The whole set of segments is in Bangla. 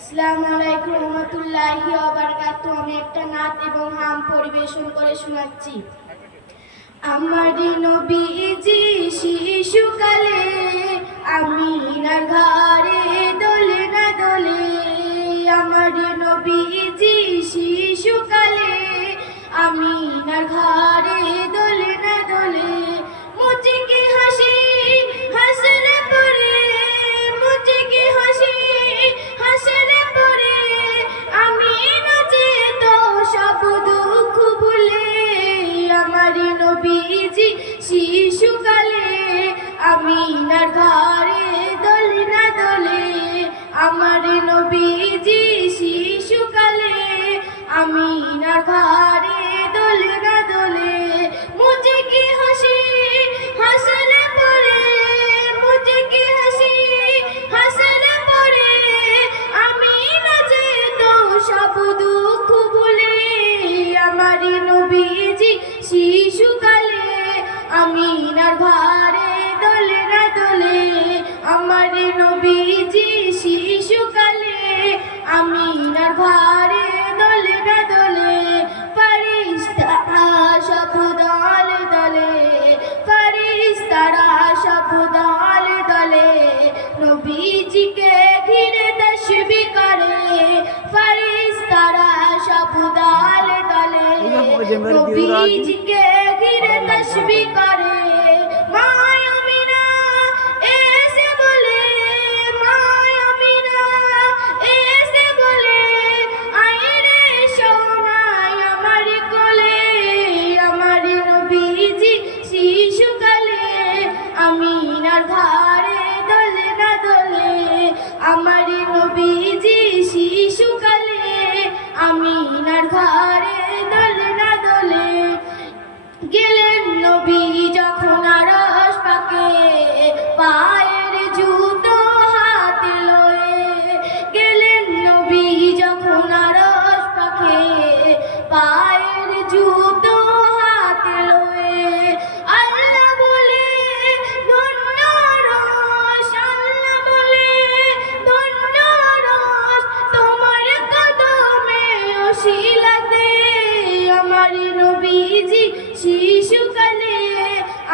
আসসালামু আলাইকুম রহমতুল্লাহি ওয়া বারাকাতুহু। আমি একটা নাত এবং হাম পরিবেশন করে শোনাচ্ছি। আমার নবীজি শিশুকালে আমিনার ঘরে দোলে না দোলে। আমার নবীজি শিশুকালে আমিনার ঘরে দোলে না দোলে। মুচকি হাসি হাসলে পরে, মুচকি হাসি হাসলে পরে আমিনা যেত সব দুঃখ ভুলে। আমার নবীজি শিশুকালে আমিনার ঘরে দোলে না দোলে। আমার নবীজি শিশুকালে আমিনার ঘরে দোলে না দোলে। মুচকি হাসি হাসলে পরে, মুচকি হাসি হাসলে পরে আমিনা যেত সব দুঃখ ভুলে। আমার নবীজি শিশুকালে আমিনার ঘরে দোলে না দোলে। আমার নবীজি শিশুকালে আমিনার ঘরে দোলে না দোলে। ফারিস্তারা সব দলে দলে, ফারিস্তারা সব দলে দলে নবীজিকে ঘিরে তাসবিহ করে। ফারিস্তারা সব দলে দলে নবীজিকে ঘিরে তাসবিহ করে। মা আমিনা এসে বলে, মা আমিনা এসে বলে আইরে সোনাই আমার কোলে। আমার নবীজি শিশুকালে আমিনার ঘরে দোলে না দোলে। আমার নবীজি শিশুকালে আমিনার ঘরে দোলে না দোলে। গেলেন নবী যখন আরশ পাকে পায়ের জুতো হাতে লয়ে। গেলেন নবী যখন আরশ পাকে পায়ের জুতো হাতে লয়ে। আল্লাহ বলে ধন্য আরশ, আল্লাহ বলে ধন্য আরশ তোমার কদমে ওসিলাতে। আমার নবীজি শিশুকালে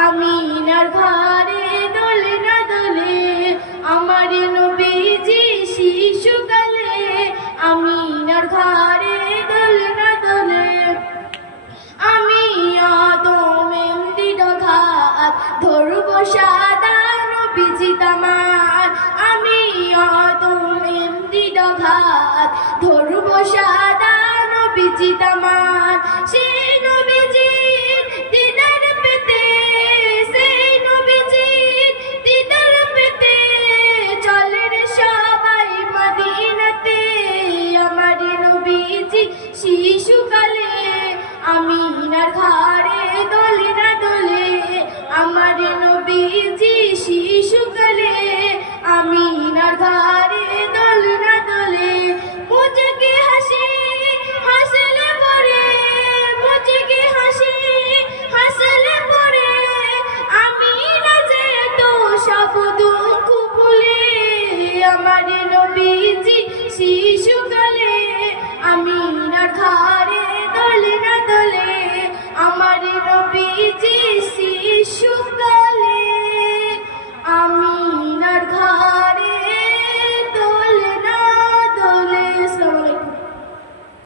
আমিনার ঘরে দোলে না দোলে। আমার নবীজি শিশুকালে আমিনার ঘরে দোলে না দোলে। আমি আদম এমনি ডঘাত ধরব সাদা নবীজি তামার। আমি আদম এমনি ডঘাত ধরব সাদা নবীজি তামার।